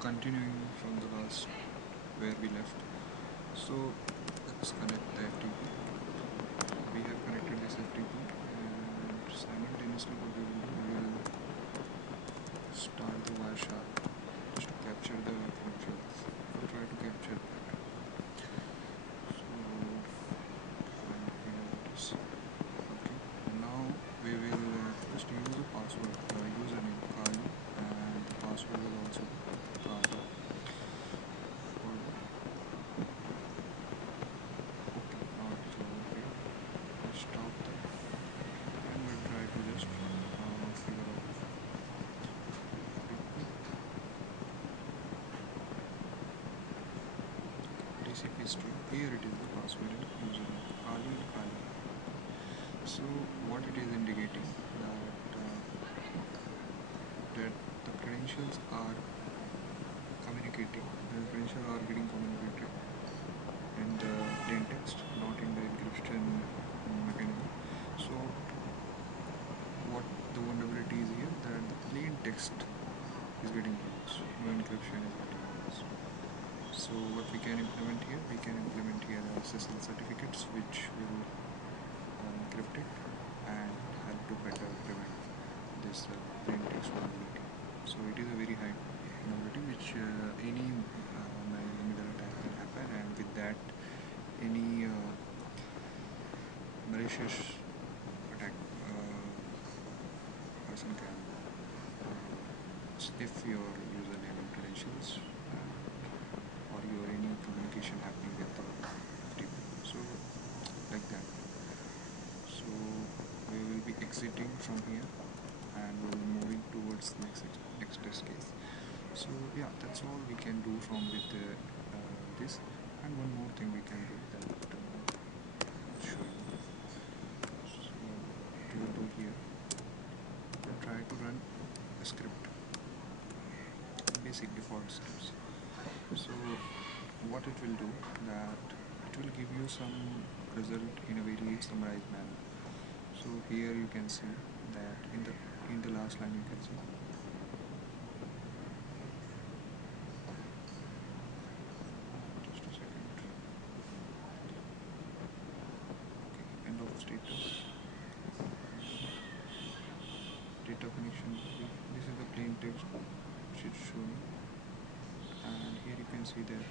Continuing from the last where we left. So let's connect the FTP. We have connected this FTP, and simultaneously what we will do, we will start the Wireshark just to capture the credentials. We'll try to capture that. So find here it is. Okay. Now we will just use a password, username Kali, and the password will also Kali. Okay, now it's all great. Let's stop that, and we'll try to just figure out TCP string. Here it is the password and username Kali Kali. So what it is indicating that the credentials are communicating, the credentials are getting communicated in the plain text, not in the encryption mechanism. So what the vulnerability is here, that the plain text is getting used, no encryption is getting used. So what we can implement here, SSL certificates which will encrypt it and help to better prevent this plain text vulnerability. So it is a very high vulnerability which any middle attack can happen, and with that any malicious attack person can sniff your username and credentials, or your any communication happening with the FTP. So like that. So we will be exiting from here, and we will be moving towards next test case. So yeah, that's all we can do from with this. And one more thing we can do that I'll show you. So what we will do here, we'll try to run a script, basic default steps. So what it will do, that it will give you some result in a very summarized manner. So here you can see that in the last line you can see just a second. Okay, end of status, data connection. This is the plain text which is showing, and here you can see that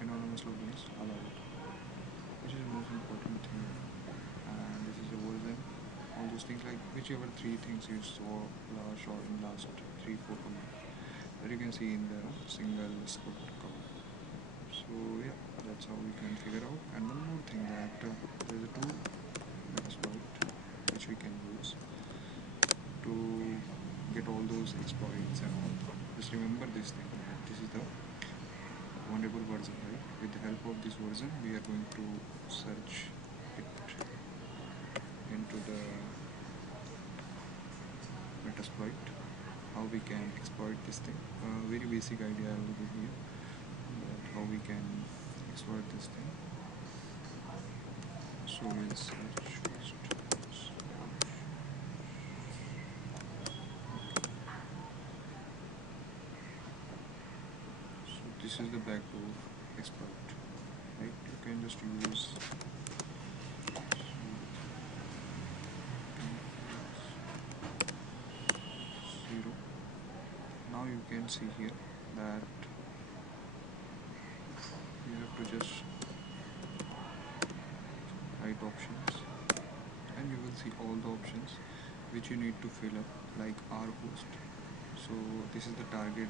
anonymous login is allowed, which is the most important thing. And this is the version, all those things, like whichever three things you saw in last 3-4 commands that you can see in the single script command. So yeah, that's how we can figure out. And one more thing, that there is a tool exploit which we can use to get all those exploits and all. Just remember this thing, that this is the vulnerable version, right? With the help of this version, we are going to search it into the metasploit, how we can exploit this thing. Very basic idea I will give here, that how we can exploit this thing. So we'll search first. So this is the backdoor exploit, right? You can just use zero. Now you can see here that you have to just write options, and you will see all the options which you need to fill up, like R host. So this is the target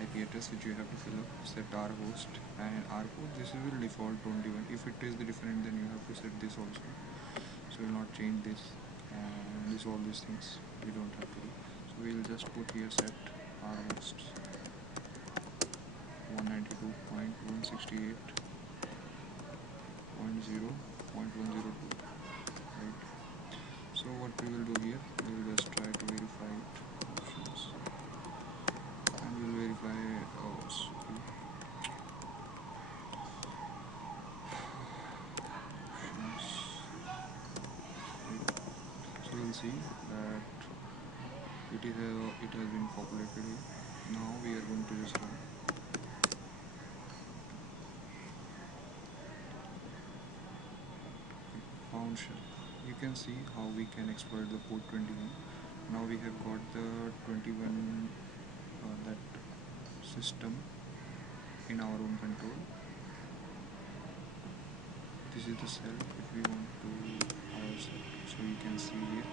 IP address which you have to fill up, set R host and R port. This will default 21. If it is the different, then you have to set this also. So we'll not change this, and this, all these things we don't have to do. So we'll just put here set R host 192.168.0.102, right? So what we will do here, we will just try to verify it, options, and we will verify ours. Okay. Options. Right. So we'll see that it has been populated here. Now we are going to just run can see how we can exploit the port 21. Now we have got the 21 that system in our own control. This is the cell if we want to ourselves. So you can see here,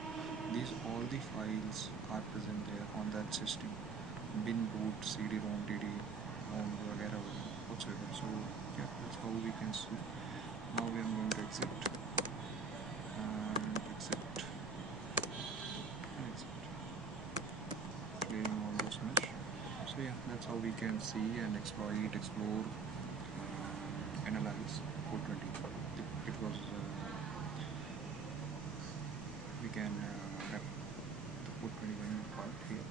these all the files are present there on that system. Bin, boot, CD-ROM, DD, ROM, वगैरह whatsoever. So yeah, that's how we can see. Now we are going to exit and exit and exit, clearing all those mesh. So yeah, that's how we can see and exploit, explore, analyze code 20. It was we can wrap the code 21 part here.